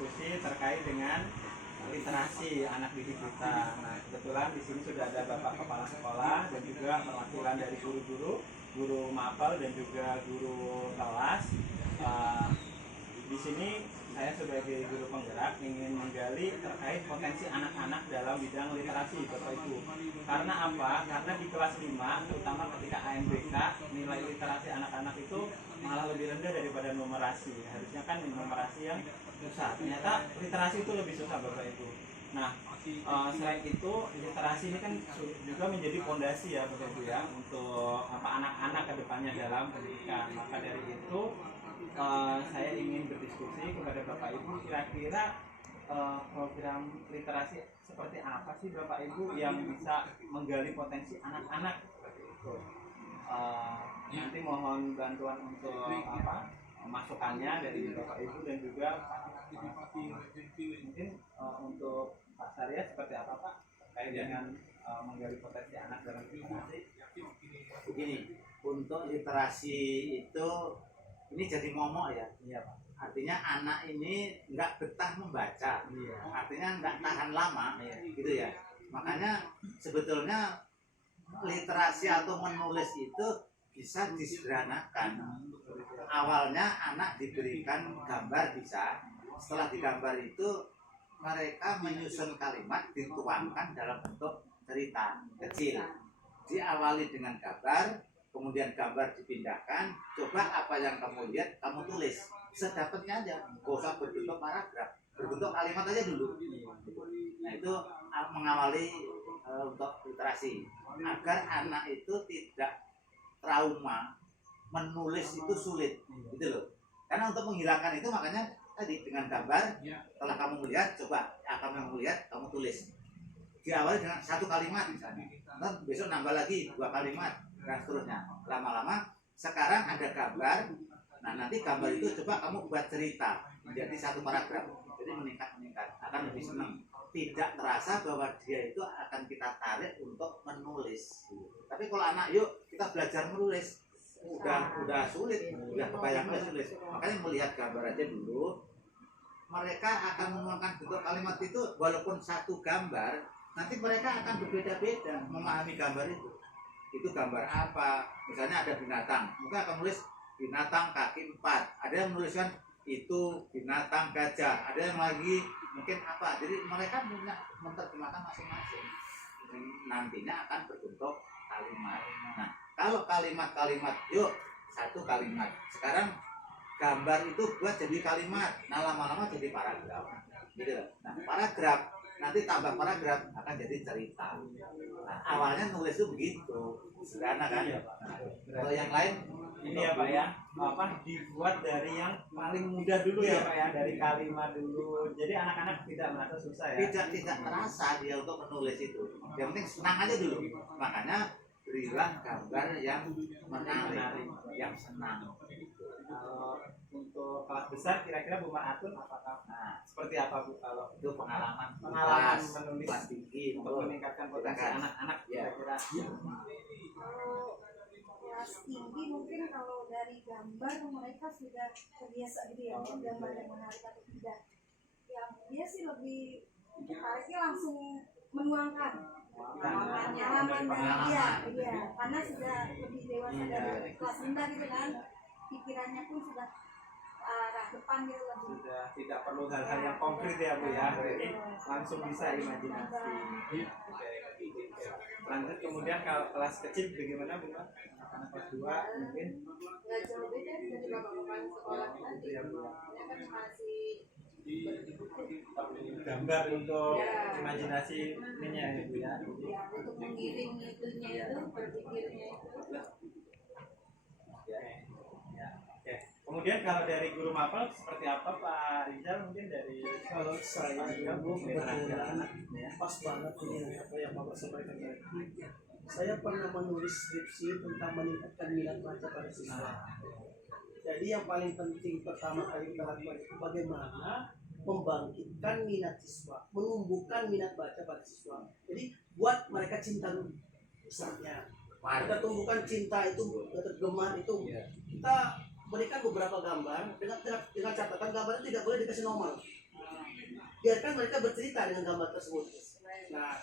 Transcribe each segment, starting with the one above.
berdiskusi terkait dengan literasi anak didik kita. Nah, kebetulan di sini sudah ada Bapak Kepala Sekolah dan juga perwakilan dari guru-guru, guru mapel dan juga guru kelas. Di sini saya sebagai guru penggerak ingin menggali terkait potensi anak-anak dalam bidang literasi, Bapak Ibu. Karena apa? Karena di kelas 5, terutama ketika ANBK, nilai literasi anak-anak itu malah lebih rendah daripada numerasi. Harusnya kan numerasi yang susah. Ternyata literasi itu lebih susah, Bapak Ibu. Nah, selain itu literasi ini kan juga menjadi fondasi ya, Bapak Ibu ya, untuk anak-anak kedepannya dalam pendidikan. Maka dari itu saya ingin berdiskusi kepada Bapak Ibu, kira-kira program literasi seperti apa sih Bapak Ibu yang bisa menggali potensi anak-anak. Nanti mohon bantuan untuk masukannya dari Bapak Ibu dan juga mungkin untuk Pak Sarya seperti apa Pak terkait dengan menggali potensi anak dalam literasi. Begini, untuk literasi itu ini jadi momok ya. Iya Pak. Artinya anak ini nggak betah membaca. Iya. Artinya nggak tahan lama, gitu ya. Makanya sebetulnya literasi atau menulis itu bisa disederhanakan. Awalnya anak diberikan gambar bisa, setelah digambar itu mereka menyusun kalimat dituangkan dalam bentuk cerita kecil. Diawali dengan gambar, kemudian gambar dipindahkan, coba apa yang kamu lihat, kamu tulis sedapatnya aja, gak usah berbentuk paragraf, berbentuk kalimat aja dulu. Nah itu mengawali untuk literasi, agar anak itu tidak trauma menulis itu sulit, gitu loh. Karena untuk menghilangkan itu makanya tadi dengan gambar, setelah kamu melihat, coba apa yang kamu lihat, kamu tulis. Diawali dengan satu kalimat misalnya, dan besok nambah lagi 2 kalimat, dan seterusnya. Lama-lama sekarang ada gambar, nah nanti gambar itu coba kamu buat cerita menjadi 1 paragraf, jadi meningkat akan lebih senang. Tidak terasa bahwa dia itu akan kita tarik untuk menulis. Tapi kalau anak yuk kita belajar menulis, udah sulit, udah kebayang sulit. Makanya melihat gambar aja dulu, mereka akan menuangkan bentuk kalimat itu walaupun satu gambar, nanti mereka akan berbeda-beda memahami gambar itu. Itu gambar apa? Misalnya ada binatang, mungkin akan menulis binatang kaki 4. Ada yang menuliskan itu binatang gajah. Ada yang lagi mungkin apa? Jadi mereka punya menerjemahkan masing-masing. Nantinya akan berbentuk kalimat. Nah, kalau kalimat-kalimat, yuk 1 kalimat. Sekarang gambar itu buat jadi kalimat. Nah, lama-lama jadi paragraf. Gitu. Nah, paragraf nanti tambah paragraf akan jadi cerita. Nah, awalnya nulis itu begitu, sederhana kan? Nah, kalau yang lain ini ya Pak ya, dibuat dari yang paling mudah dulu ya Pak ya, dari kalimat dulu. Jadi anak-anak tidak merasa susah ya. Tidak terasa dia untuk menulis itu. Yang penting senang aja dulu. Makanya berilah gambar yang menarik, yang senang. Kalau untuk kelas besar kira-kira Bu Atun apakah seperti apa Bu kalau Itu pengalaman menulis tinggi untuk meningkatkan potensi anak-anak kira-kira? Kelas tinggi mungkin kalau dari gambar mereka sudah terbiasa gitu ya, gambar yang menarik atau tidak. Yang dia sih lebih tertariknya langsung menuangkan pengalamannya, iya, karena sudah lebih dewasa dari kelas rendah gitu kan, pikirannya pun sudah arah depan gitu lebih. Sudah tidak perlu hal-hal yang konkret ya Bu ya, jadi langsung bisa imajinasi. Lanjut kemudian kalau kelas kecil bagaimana Bu? Anak kelas 2 mungkin Nggak jauh beda dari bapak-bapak sekolah tadi. Ya kan masih gambar untuk imajinasi ininya ya Bu ya. Ya, untuk mengiring itunya itu, berpikirnya itu. Oke. Kemudian kalau dari guru mapel seperti apa Pak Rizal, mungkin dari kalau saya Bu kebetulan pas banget ini apa yang Bapak sampaikan tadi. Saya pernah menulis skripsi tentang meningkatkan minat baca pada siswa. Jadi yang paling penting pertama kali kita lakukan itu bagaimana membangkitkan minat siswa, menumbuhkan minat baca pada siswa. Jadi buat mereka cinta dulu, misalnya. Kita tumbuhkan cinta itu, gemar itu. Kita berikan beberapa gambar dengan catatan gambarnya tidak boleh dikasih nomor. biarkan mereka bercerita dengan gambar tersebut. Nah,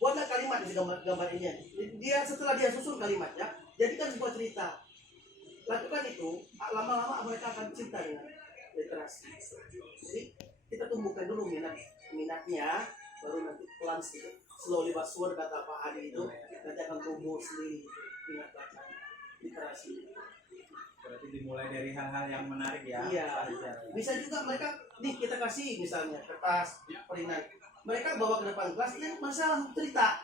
buatlah kalimat di gambar ini. Dia setelah dia susun kalimatnya, jadikan sebuah cerita. Lakukan itu, lama-lama mereka akan cinta dengan literasi. Jadi kita tumbuhkan dulu minatnya, baru nanti pelan sedikit. Slowly but sure kata Pak Adi itu, nanti akan tumbuh sendiri minat baca literasi. Berarti dimulai dari hal-hal yang menarik ya. Iya. Bisa juga mereka nih kita kasih misalnya kertas perinan. Mereka bawa ke depan kelas, ini masalah cerita.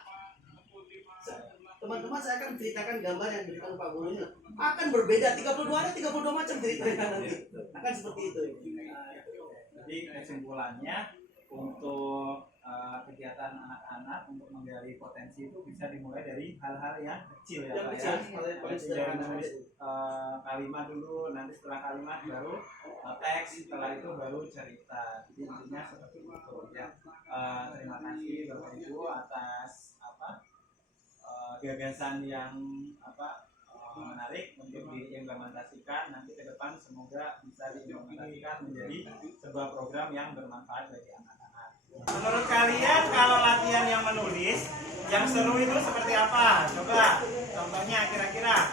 Teman-teman saya akan ceritakan gambar yang diberikan Pak Guru ini akan berbeda 32 ada 32 macam ceritanya nanti. Akan seperti itu. Jadi kesimpulannya untuk kegiatan anak-anak untuk menggali potensi itu bisa dimulai dari hal-hal yang kecil ya Pak ya. Dari menulis kalimat dulu, nanti setelah kalimat baru teks, setelah itu baru cerita. Jadi intinya seperti itu ya. Terima kasih Bapak Ibu atas gagasan yang menarik untuk diimplementasikan. Nanti ke depan semoga bisa diimplementasikan menjadi sebuah program yang bermanfaat bagi anak-anak. Menurut kalian kalau latihan yang menulis yang seru itu seperti apa? Coba contohnya kira-kira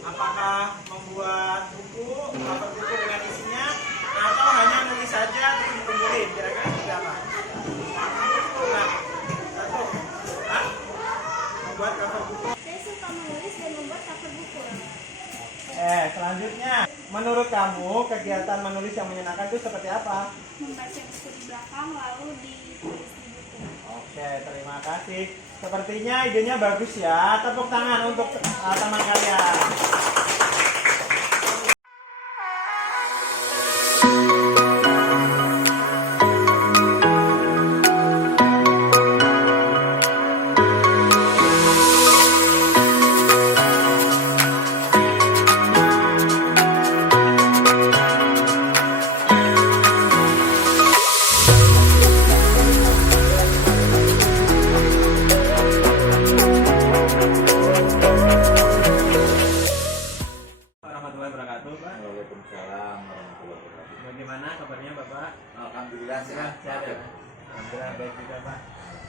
apakah membuat buku, cover buku dengan isinya, atau hanya nulis saja terus dikumpulin? Kira-kira seperti apa? Nah, satu, membuat cover buku. Saya suka menulis dan membuat cover buku. Selanjutnya, menurut kamu kegiatan menulis yang menyenangkan itu seperti apa? Membaca buku di belakang lalu ditulis di buku. Oke, terima kasih. Sepertinya idenya bagus ya. Tepuk tangan untuk teman kalian. Warahmatullahi wabarakatuh, Pak. Waalaikumsalam warahmatullahi wabarakatuh. Bagaimana kabarnya Bapak? Alhamdulillah sehat. Sehat ya? Alhamdulillah baik juga Pak.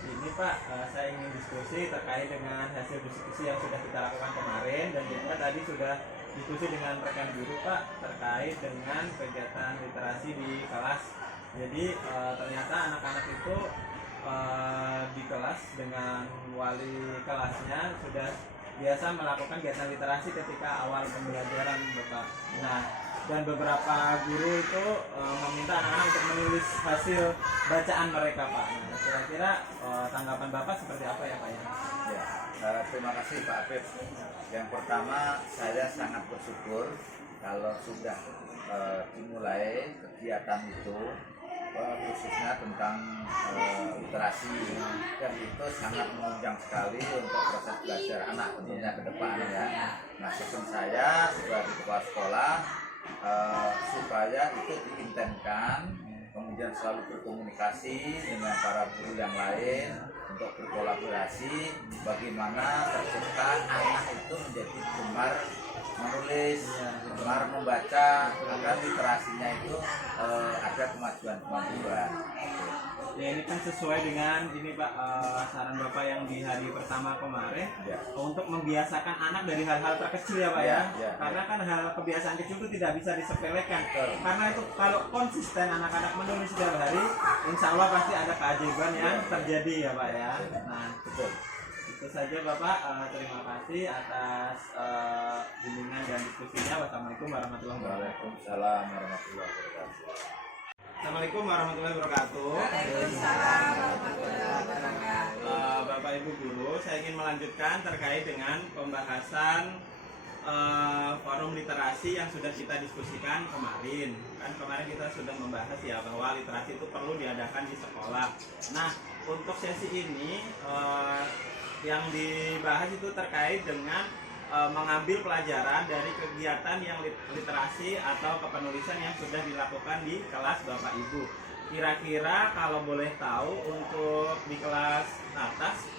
Ini Pak, saya ingin diskusi terkait dengan hasil diskusi yang sudah kita lakukan kemarin, dan juga tadi sudah diskusi dengan rekan guru Pak terkait dengan kegiatan literasi di kelas. Jadi ternyata anak-anak itu di kelas dengan wali kelasnya sudah biasa melakukan kegiatan literasi ketika awal pembelajaran Bapak. Nah, dan beberapa guru itu meminta anak-anak untuk menulis hasil bacaan mereka Pak. Nah, kira-kira tanggapan Bapak seperti apa ya Pak ya? Ya, terima kasih Pak Afif. Yang pertama, saya sangat bersyukur kalau sudah dimulai kegiatan itu, khususnya tentang literasi, dan itu sangat menunjang sekali untuk proses belajar anak tentunya ke depan ya. Nah, pesan saya sebagai kepala sekolah supaya itu diintenkan, kemudian selalu berkomunikasi dengan para guru yang lain untuk berkolaborasi bagaimana tercipta anak itu menjadi gemar menulis, gemar membaca, agar literasinya itu ada kemajuan-kemajuan. Ya, ini kan sesuai dengan ini Pak, saran Bapak yang di hari pertama kemarin Ya. untuk membiasakan anak dari hal-hal terkecil ya Pak ya. Ya. Karena kan hal kebiasaan kecil itu tidak bisa disepelekan. Betul. Karena itu kalau konsisten anak-anak menulis setiap hari, insya Allah pasti ada keajaiban yang terjadi ya Pak ya. Nah, Betul. itu saja Bapak. Terima kasih atas bimbingan dan diskusinya. Wassalamualaikum warahmatullahi wabarakatuh. Waalaikumsalam warahmatullahi wabarakatuh. Assalamualaikum warahmatullahi wabarakatuh. Waalaikumsalam warahmatullahi wabarakatuh. Bapak Ibu Guru, saya ingin melanjutkan terkait dengan pembahasan forum literasi yang sudah kita diskusikan kemarin. Kan kemarin kita sudah membahas ya bahwa literasi itu perlu diadakan di sekolah. Nah, untuk sesi ini yang dibahas itu terkait dengan mengambil pelajaran dari kegiatan yang literasi atau kepenulisan yang sudah dilakukan di kelas Bapak Ibu. Kira-kira kalau boleh tahu untuk di kelas atas,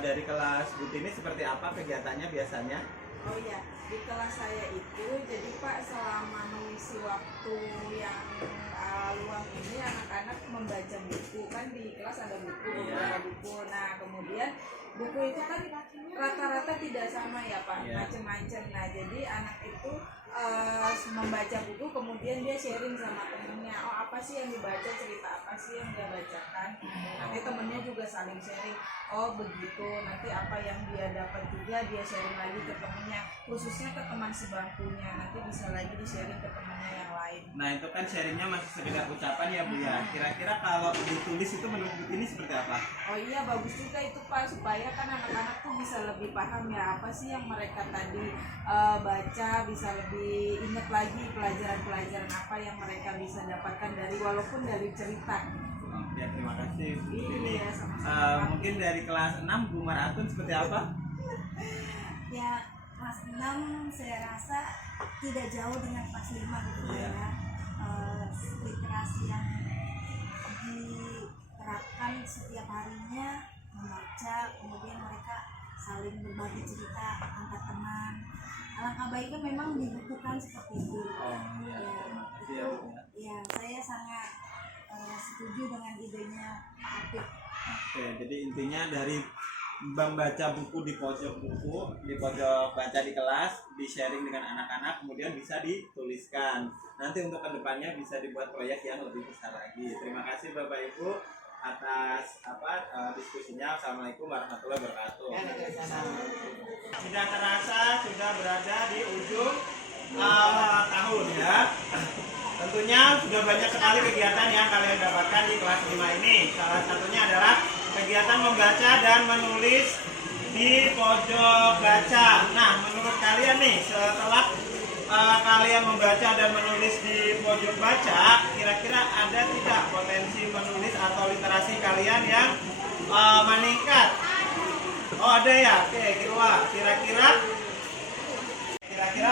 dari kelas Butini seperti apa kegiatannya biasanya? Oh iya, di kelas saya itu jadi Pak selama mengisi waktu yang luang ini anak-anak membaca buku, kan di kelas ada buku, Iya. ada buku. Nah kemudian buku itu kan rata-rata tidak sama ya Pak, Iya. macam-macam. Nah jadi anak itu membaca buku, kemudian dia sharing sama temennya, oh apa sih yang dibaca, cerita apa sih yang dia bacakan. Nanti temennya juga saling sharing, oh begitu, nanti apa yang dia dapat juga dia sharing lagi ke temennya, khususnya ke teman sebangkunya, nanti bisa lagi di sharing ke temennya yang lain. Nah itu kan sharingnya masih sekedar ucapan ya Bu ya. Kira-kira kalau ditulis itu menurut Bu ini seperti apa? Oh iya bagus juga itu Pak, supaya kan anak-anak tuh bisa lebih paham ya apa sih yang mereka tadi baca, bisa lebih ingat lagi pelajaran-pelajaran apa yang mereka bisa dapatkan dari walaupun dari cerita. Oke, terima kasih Bu Tini. Iya sama-sama. Mungkin dari kelas 6 Bu Maratun seperti apa? Ya kelas 6 saya rasa tidak jauh dengan kelas 5 gitu Iya. ya. Literasi yang diterapkan setiap harinya, membaca, kemudian mereka saling berbagi cerita antar teman. Alangkah baiknya memang dibukukan seperti itu. Ya, Iya, itu Bu. ya saya sangat setuju dengan idenya Apik. Oke, jadi intinya dari membaca buku di pojok buku, di pojok baca di kelas, di sharing dengan anak-anak, kemudian bisa dituliskan. Nanti untuk kedepannya bisa dibuat proyek yang lebih besar lagi. Terima kasih Bapak Ibu atas diskusinya. Assalamualaikum warahmatullahi wabarakatuh. Sudah terasa sudah berada di ujung tahun ya. Tentunya sudah banyak sekali kegiatan yang kalian dapatkan di kelas 5 ini. Salah satunya adalah kegiatan membaca dan menulis di pojok baca. Nah, menurut kalian nih, setelah kalian membaca dan menulis di pojok baca, kira-kira ada tidak potensi menulis atau literasi kalian yang meningkat? Oh ada ya, oke, kira-kira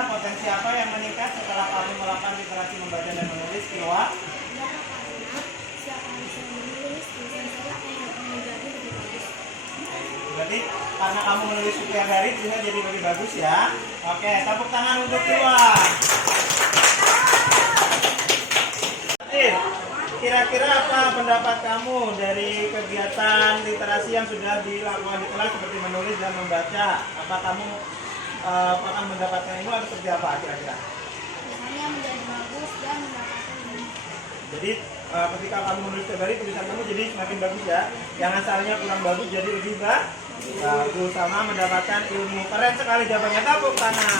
potensi apa yang meningkat setelah kami melakukan literasi membaca dan menulis, Kilwa? Berarti karena kamu menulis setiap hari bisa jadi lebih bagus ya. Oke, tepuk tangan untuk Kilwa. Kira-kira apa pendapat kamu dari kegiatan literasi yang sudah dilakukan di kelas seperti menulis dan membaca? Apa kamu akan mendapatkan ilmu atau seperti apa kira-kira? Biasanya menjadi bagus dan mendapatkan ilmu. Jadi ketika kamu menulis setiap hari tulisan kamu jadi semakin bagus ya. Yang asalnya kurang bagus jadi lebih bagus sama mendapatkan ilmu. Keren sekali jawabannya, tepuk tangan.